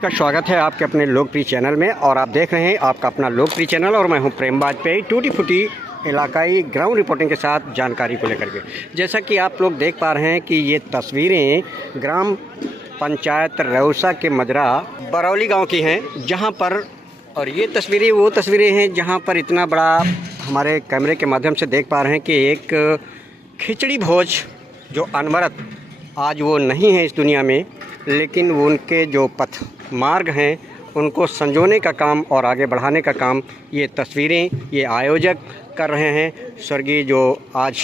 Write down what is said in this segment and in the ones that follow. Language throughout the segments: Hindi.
का स्वागत है आपके अपने लोकप्रिय चैनल में। और आप देख रहे हैं आपका अपना लोकप्रिय चैनल और मैं हूं प्रेम वाजपेयी, टूटी फूटी इलाकाई ग्राउंड रिपोर्टिंग के साथ जानकारी को लेकर के। जैसा कि आप लोग देख पा रहे हैं कि ये तस्वीरें ग्राम पंचायत रौसा के मजरा बरौली गांव की हैं, जहां पर, और ये तस्वीरें वो तस्वीरें हैं जहां पर इतना बड़ा हमारे कैमरे के माध्यम से देख पा रहे हैं कि एक खिचड़ी भोज जो अनवरत आज वो नहीं है इस दुनिया में, लेकिन वो उनके जो पथ मार्ग हैं उनको संजोने का काम और आगे बढ़ाने का काम ये तस्वीरें, ये आयोजक कर रहे हैं। स्वर्गीय जो आज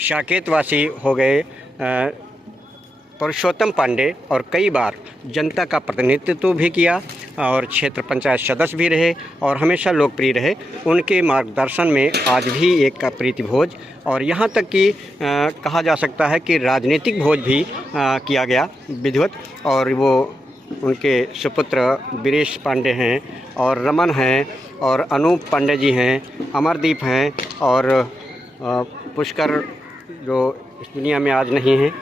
साकेतवासी हो गए पुरुषोत्तम पांडे, और कई बार जनता का प्रतिनिधित्व भी किया और क्षेत्र पंचायत सदस्य भी रहे और हमेशा लोकप्रिय रहे। उनके मार्गदर्शन में आज भी एक प्रीति भोज, और यहाँ तक कि कहा जा सकता है कि राजनीतिक भोज भी किया गया विधिवत। और वो उनके सुपुत्र वीरेश पांडे हैं और रमन हैं और अनूप पांडे जी हैं, अमरदीप हैं और पुष्कर जो इस दुनिया में आज नहीं हैं।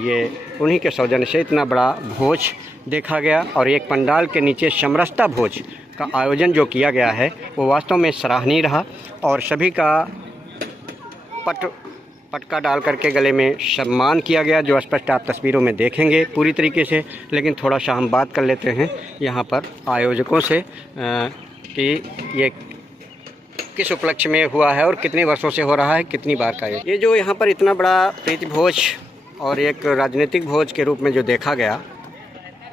ये उन्हीं के सौजन्य से इतना बड़ा भोज देखा गया और एक पंडाल के नीचे समरसता भोज का आयोजन जो किया गया है वो वास्तव में सराहनीय रहा। और सभी का पटका डाल करके गले में सम्मान किया गया, जो स्पष्ट आप तस्वीरों में देखेंगे पूरी तरीके से। लेकिन थोड़ा सा हम बात कर लेते हैं यहाँ पर आयोजकों से कि ये किस उपलक्ष्य में हुआ है और कितने वर्षों से हो रहा है, कितनी बार का ये जो यहाँ पर इतना बड़ा प्रीति भोज और एक राजनीतिक भोज के रूप में जो देखा गया,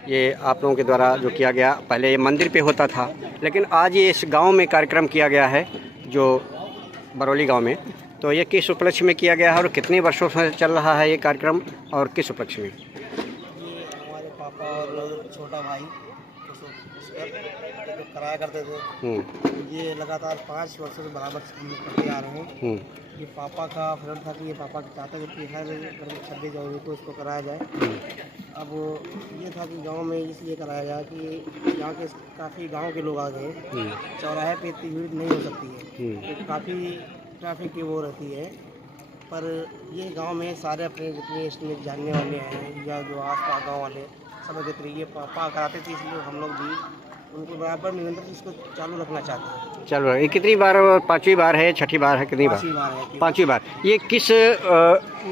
ये आप लोगों के द्वारा जो किया गया। पहले ये मंदिर पे होता था, लेकिन आज ये इस गांव में कार्यक्रम किया गया है जो बरौली गांव में। तो ये किस उपलक्ष्य में किया गया है और कितने वर्षों से चल रहा है ये कार्यक्रम और किस उपलक्ष्य में? ये हमारे पापा और छोटा भाई जो कराया करते थे, ये लगातार 5 वर्षों से बराबर हम लोग करते आ रहे हैं। ये पापा का फ्रेंड था कि ये पापा चाहते थे कि हर 26 जनवरी को इसको कराया जाए। अब ये था कि गांव में इसलिए कराया गया कि यहाँ के काफ़ी गांव के लोग आ गए, चौराहे पे इतनी भीड़ नहीं हो सकती है, तो काफ़ी ट्रैफिक की वो रहती है। पर ये गांव में सारे अपने जितने एस्टिमेट जानने वाले हैं या जो आस पास गाँव वाले सब एकत्र, ये पापा कराते थे, इसलिए हम लोग भी उनको बराबर निरंतर इसको चालू रखना चाहते हैं। चलो, ये कितनी बार, 5वीं बार है, 6ठी बार है, कितनी बार? 5वीं बार। ये किस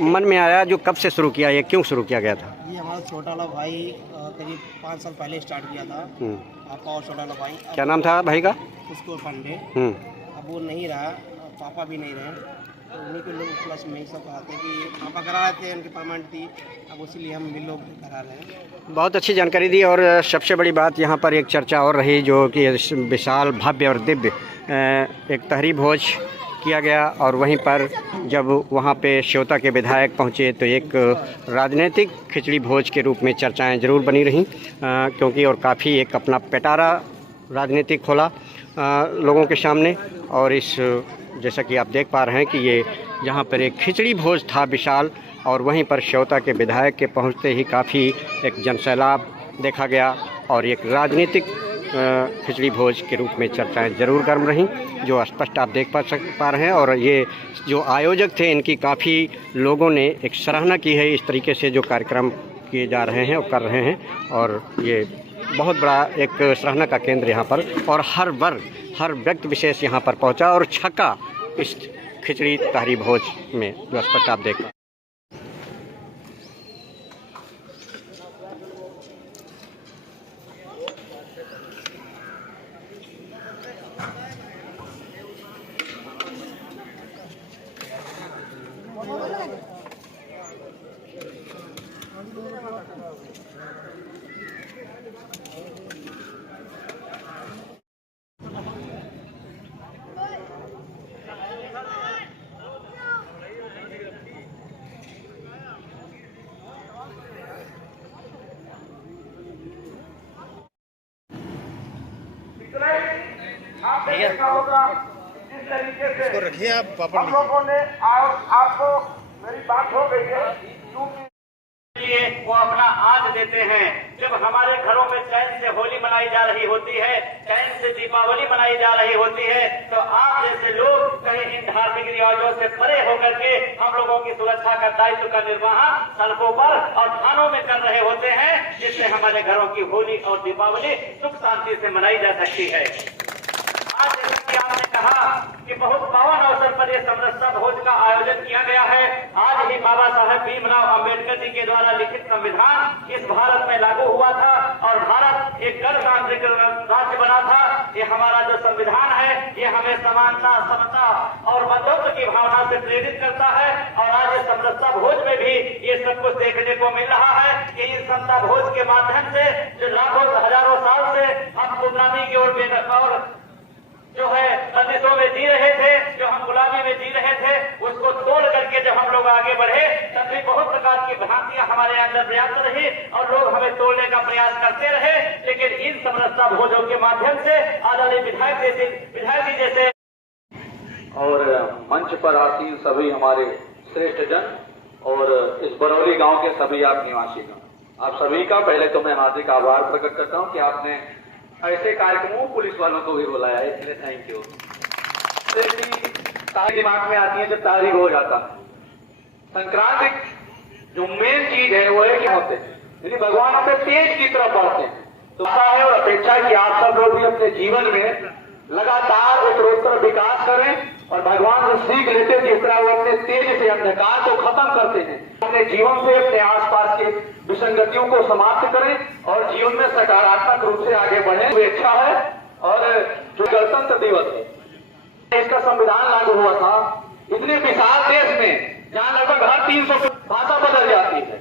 मन में आया, जो कब से शुरू किया, ये क्यों शुरू किया गया था? ये हमारा छोटा वाला भाई करीब 5 साल पहले स्टार्ट किया था, पापा और छोटा वाला भाई। क्या नाम था भाई का? पुष्कर पांडे। अब वो नहीं रहा, पापा भी नहीं रहे, तो उन्हीं के लोग प्लस में ही सब कहते हैं कि पापा करा रहे थे, उनकी परमानेंट थी, अब उसीलिए हम भी लोग करा रहे हैं। बहुत अच्छी जानकारी दी। और सबसे बड़ी बात यहाँ पर एक चर्चा और रही, जो कि विशाल भव्य और दिव्य एक तहरी भोज किया गया। और वहीं पर जब वहाँ पे श्योता के विधायक पहुँचे तो एक राजनीतिक खिचड़ी भोज के रूप में चर्चाएं ज़रूर बनी रहीं, क्योंकि और काफ़ी एक अपना पिटारा राजनीतिक खोला लोगों के सामने। और इस, जैसा कि आप देख पा रहे हैं कि ये यहाँ पर एक खिचड़ी भोज था विशाल, और वहीं पर श्योता के विधायक के पहुँचते ही काफ़ी एक जनसैलाब देखा गया और एक राजनीतिक खिचड़ी भोज के रूप में चर्चाएं ज़रूर गर्म रहीं, जो स्पष्ट आप देख पा रहे हैं। और ये जो आयोजक थे, इनकी काफ़ी लोगों ने एक सराहना की है इस तरीके से जो कार्यक्रम किए जा रहे हैं और कर रहे हैं। और ये बहुत बड़ा एक सराहना का केंद्र यहाँ पर, और हर वर्ग, हर व्यक्ति विशेष यहाँ पर पहुँचा और छका इस खिचड़ी तहरी भोज में, जो स्पष्ट आप देख। इसको रखिए आप, पापड़ हम लोगों ने आपको मेरी बात हो गई है, क्योंकि वो अपना आज देते हैं जब हमारे घरों में चैन से होली मनाई जा रही होती है, चैन से दीपावली मनाई जा रही होती है, तो आप जैसे लोग कहीं इन धार्मिक रिवाजों से परे होकर के हम लोगों की सुरक्षा का दायित्व का निर्वहन सड़कों पर और थानों में कर रहे होते हैं, जिससे हमारे घरों की होली और दीपावली सुख शांति से मनाई जा सकती है। आज जैसा कि आपने कहा कि बहुत पावन अवसर पर यह समरसता भोज का आयोजन किया गया है। आज ही बाबा साहेब भीमराव अंबेडकर जी के द्वारा लिखित संविधान इस भारत में लागू हुआ था और भारत एक गणतांत्रिक राज्य बना था। ये हमारा जो संविधान है ये हमें समानता, समता और बंधुत्व की भावना से प्रेरित करता है। और आज इस समरसता भोज में भी ये सब कुछ देखने को मिल रहा है कि इस समता भोज के माध्यम से जो लाखों हजारों साल से हम गुलामी की ओर जो है बंदिशों में जी रहे थे, जो हम गुलामी में जी रहे थे, उसको तोड़ करके जब हम लोग आगे बढ़े तब भी बहुत प्रकार की भ्रांतियां हमारे अंदर पर्याप्त रही और लोग हमें तोड़ने का प्रयास करते रहे। लेकिन इन समरसता भोजों के माध्यम से आदरणीय विधायक जी जैसे और मंच पर आसीन सभी हमारे श्रेष्ठ जन और इस बरौली गांव के सभी आप निवासीगण, आप सभी का पहले तो मैं हार्दिक आभार प्रकट करता हूं कि आपने ऐसे कार्यक्रमों पुलिस वालों को भी बुलाया है, इसलिए थैंक यू। तारीख दिमाग में आती है जब तारीख हो जाता है। संक्रांति जो मेन चीज है वो है कि होते हैं यदि भगवान अपने तेज की तरफ बढ़ते हैं तो आशा है और अपेक्षा कि आप सब लोग भी अपने जीवन में लगातार उत्तरोत्तर विकास करें और भगवान से सीख लेते जिस तरह वो अपने तेज से अंधकार को खत्म करते हैं, अपने जीवन से अपने आसपास के विसंगतियों को समाप्त करें और जीवन में सकारात्मक रूप से आगे बढ़े। वो इच्छा है। और जो गणतंत्र दिवस है इसका संविधान लागू हुआ था इतने विशाल देश में जहाँ लगभग हर 300 भाषा बदल जाती है,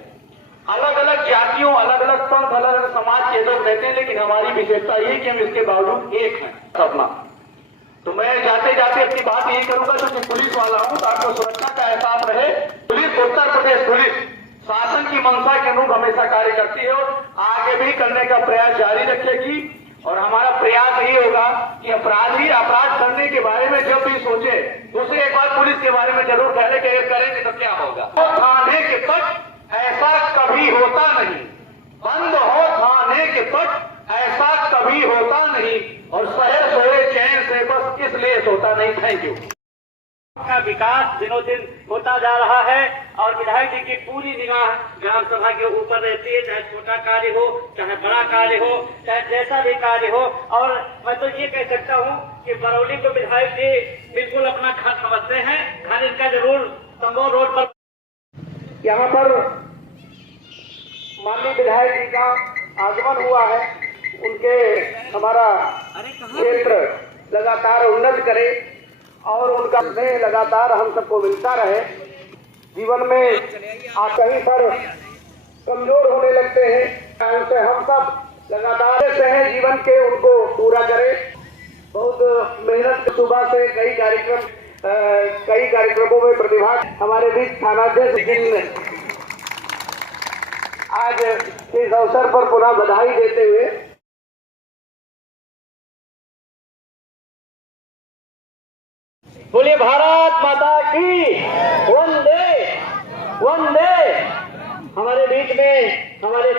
अलग अलग जातियों, अलग अलग पंथ, अलग अलग समाज के लोग रहते हैं, लेकिन हमारी विशेषता ये कि हम इसके बावजूद एक हैं सपना। तो मैं जाते जाते अपनी बात यही करूंगा क्योंकि पुलिस वाला हूं तो आपको सुरक्षा का एहसास रहे। पुलिस, उत्तर प्रदेश पुलिस शासन की मंशा के अनुरूप हमेशा कार्य करती है और आगे भी करने का प्रयास जारी रखेगी। और हमारा प्रयास यही होगा कि अपराधी अपराध करने के बारे में जब भी सोचे तो उसे एक बार पुलिस के बारे में जरूर कहे कि करेंगे तो क्या होगा। तो थाने के तट ऐसा कभी होता नहीं, बंद हो थाने के तट ऐसा कभी होता नहीं और शहर सोए चैन से बस इसलिए सोता नहीं। Thank you. का विकास दिनों दिन होता जा रहा है और विधायक जी की पूरी निगाह ग्राम सभा के ऊपर रहती है, चाहे छोटा कार्य हो, चाहे बड़ा कार्य हो, चाहे जैसा भी कार्य हो। और मैं तो ये कह सकता हूँ कि बरौली को विधायक जी बिल्कुल अपना घर समझते हैं। घर इनका जरूर संभव रोड पर यहाँ पर माननीय विधायक जी का आगमन हुआ है, उनके हमारा क्षेत्र लगातार उन्नत करे और उनका स्नेह लगातार हम सबको मिलता रहे। जीवन में आप कहीं पर कमजोर होने लगते हैं, उनसे हम सब लगातार से हैं जीवन के उनको पूरा करें। बहुत मेहनत सुबह से कई कार्यक्रमों में प्रतिभाग हमारे बीच थानाध्यक्ष आज इस अवसर पर पुनः बधाई देते हुए बोलिए भारत माता की वंदे वंदे। हमारे बीच में हमारे